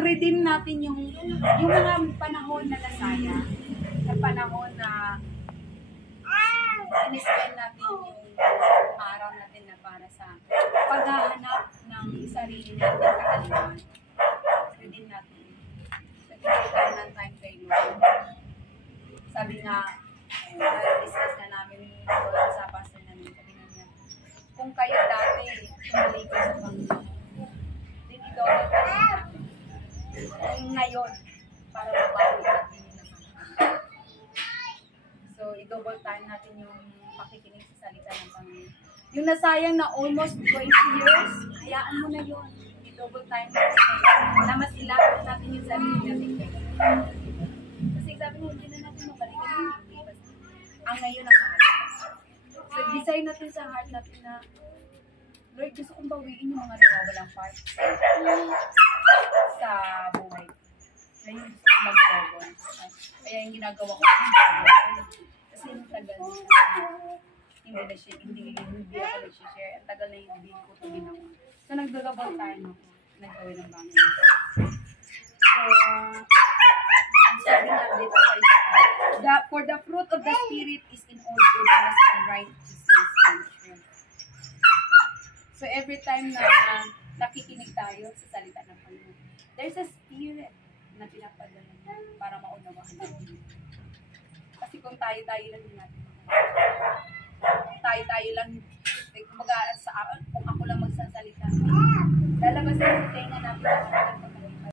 ma-redeem natin yung mga panahon na nasaya, na panahon na in-spend natin yung araw natin na para sa paghahanap ng sarili natin kaaliman. Redeem natin. Nagbigay tayo ng time kay Lord. Sabi nga, discuss na namin sa pastor namin, sabi nga niya, kung kayo dati tumalikod sa Panginoon, din ikaw ang natin. Ngayon, para mabawi natin yung naman. So, i-double time natin yung pakikinig sa salita ng Panginoon. Yung nasayang na almost 20 years, hayaan mo na yun. I-double time natin. Na mas ilapit natin yung sarili natin. Kasi sabi mo, hindi na natin mabalikan yung hindi. Ang ngayon ang mahalaga. So, design natin sa heart natin na, Lord, gusto kong bawiin yung mga nawawalang part sa buhay. Ngayon gusto kong mag-double. Kaya yung ginagawa ko, kasi yung tagal hindi na siya, hindi ako nag-share. Ang tagal na hindi ko ito ginawa. So, nag-double time ako. Nag-gawin ng bangin. So, sabi nga dito for the fruit of the Spirit is in all goodness and righteousness and truth. So, every time na nakikinig tayo sa salita ng Panginoon, there's a spirit na pinapadala niya para maunawaan natin. Kasi kung tayo-tayo lang din natin, tayo-tayo lang, kung ako lang magsasalita, lalabas na yung tenga natin